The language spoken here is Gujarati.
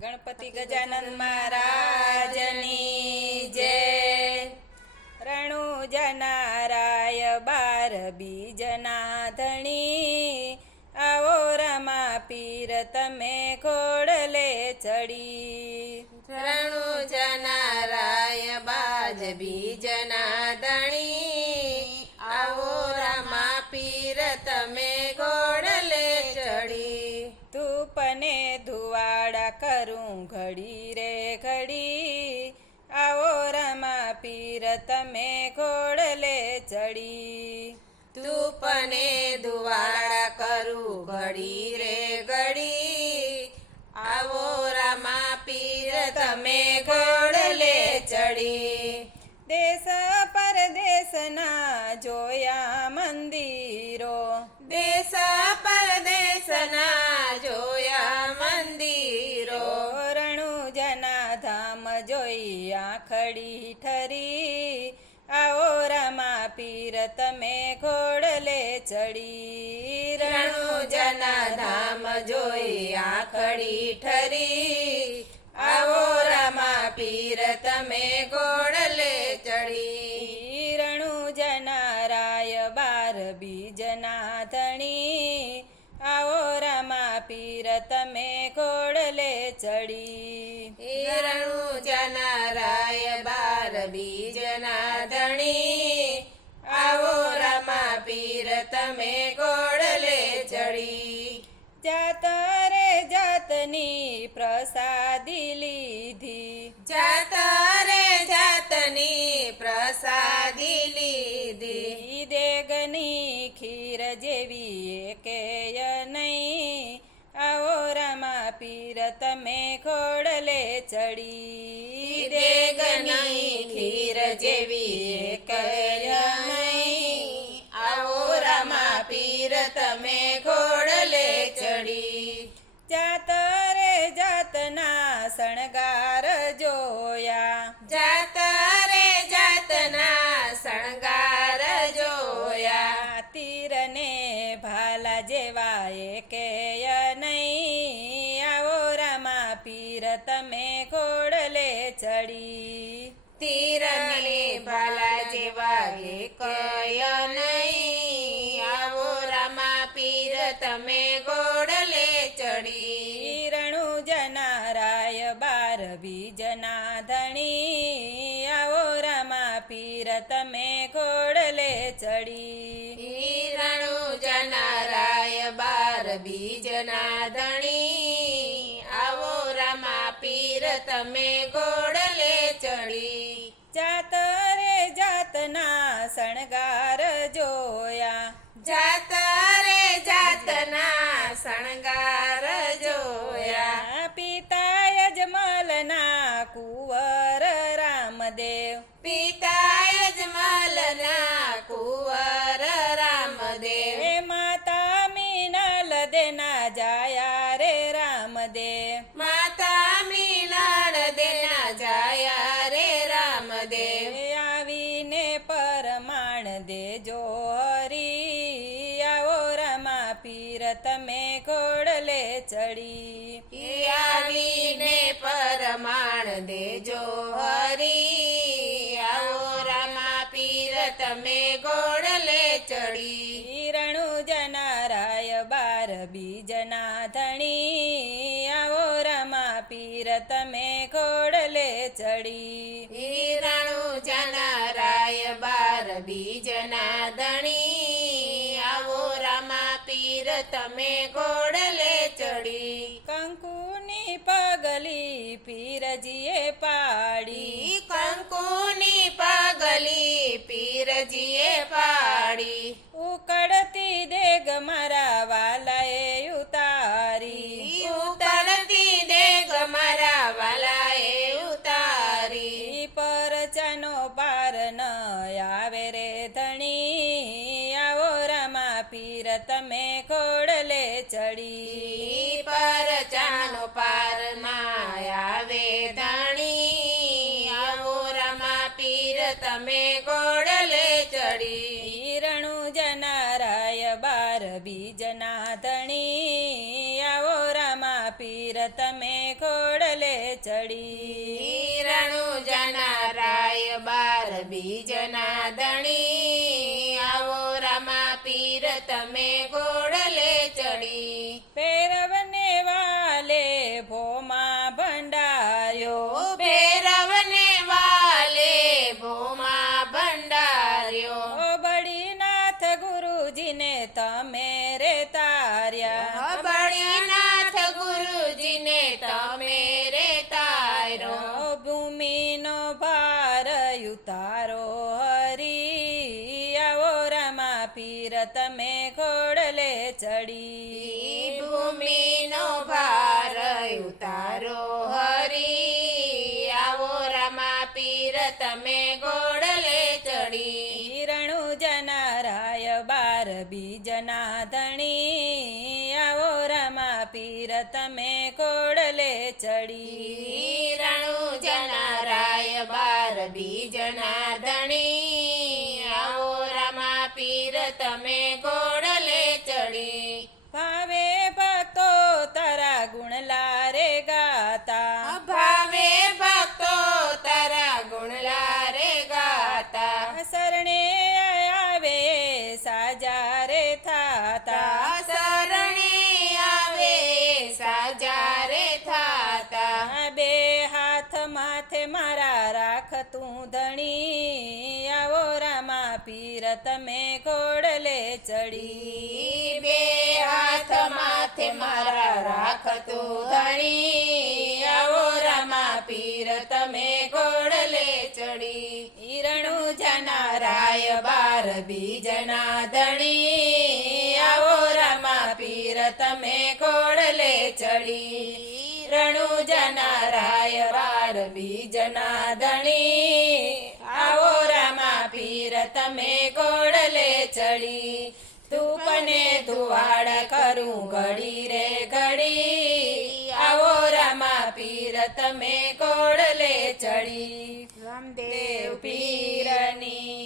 ગણપતિ ગજાનંદ મહારાજની જય. રણુ જનારાય બાર બીજના ધણી આવો રમા પીર તમે ખોડલે ચડી. રણુ જનારાય બાજ બીજના ધણી આવો રમા પીર તમે ઘોડલે ચડી. ધૂપને કરું ઘડી રે ઘડી. આવો રમા પીર તમે ઘોડલે ચડી. ધૂપને દુવાળા કરું ઘડી. ચડી રણુ જના ધામ જોઈ આખડી ઠરી. આવો રામા પીર તમે ઘોડલે ચડી. રણુ જનારાય બાર બીજના ધણી આવો રમા પીર તમે ઘોડલે ચડી. રણુ જનારાય બાર બીજના ધણી તમે ઘોડલે ચડી જાત રે જાતની પ્રસાદી લીધી. જાતા રે જાતની પ્રસાદી લીધી. દેગની ખીર જેવી એકેય નહીં. આવો રમા પીર તમે ખોડલે ચડી દેગની ખીર જેવી કય તીરને ભાલા જેવા કય નહીં આવો રામા પીર તમે ગોડલે ચડી. રણુ જનારાય બાર જના ધણી આવો રમા પીર તમે ગોડલે ચડી. રણુ જનારાય બાર જના ધણી આવો રામા પીર તમે ગોડલે ચડી. શણગાર જોયા. જાત રે જાતના શણગાર જોયા. પિતા યજમલના કુંવર રામદેવ. પિતા યજમાલના કુંવર રામદેવ. માતા મીનલ દેના જાયા રે રામદેવ. માતા મીનાળ દેના ચડી એ આવીને પરમાણ દેજો હરી આવો રામા પીર તમે ગોળલે ચડી. રણુ જનારાય બાર બીજના ધણી આવો રમા પીર તમે ખોડલે ચડી. હિરણુ જનારાય બાર બીજના ધણી આવો રામા પીર તમે ગોળલે પીરજીએ પાડી ઈ કંકુની પાગલી પીરજીએ પાડી ઉકળતી દેગ મારા વાલાએ ઉતારી ઈ ઉતરતી દેગ મારા વાલાએ ઉતારી ઈ પરચાનો પાર ન આવે રે ધણી આવો રમા પીર તમે ખોડલે ચડી ઈ પર ચાનો પાર ના આવે બાર બીજના ધણી આવો રામા પીર, તમે ખોડલે ચડી. રણુજના રાય બાર બીજના ધણી આવો રામા પીર, તમે ખોડ ગુરુજીને તમે રે તાર્યા. બળીનાથ ગુરુજીને તમે રે તારો ભૂમિનો ભાર ઉતારો હરી. આવો રમા પીર તમે ઘોડલે ચડી. ઘોડલે રણુ જનારાય બાર બીજના ધણી. આવો રામા પીર તમે ગોડલે મારા રાખ તું ધણી. આવો રામા પીર તમે ઘોડલે ચડી. બે હાથ માથે મારા રાખતું ધણી. આવો રામા પીર તમે ઘોડલે ચડી. હિરણું જનારાય બાર બીજના ધણી. આવો રામા પીર તમે ઘોડલે ચડી. રણુ જનારાય અરબી જનાદણી. આવો રામા પીર તમે ગોડલે ચડી. તું મને ધુવાડ કરું ઘડી રે ઘડી. આવો રામા પીર તમે ગોડલે ચડી. રામદેવ પીરની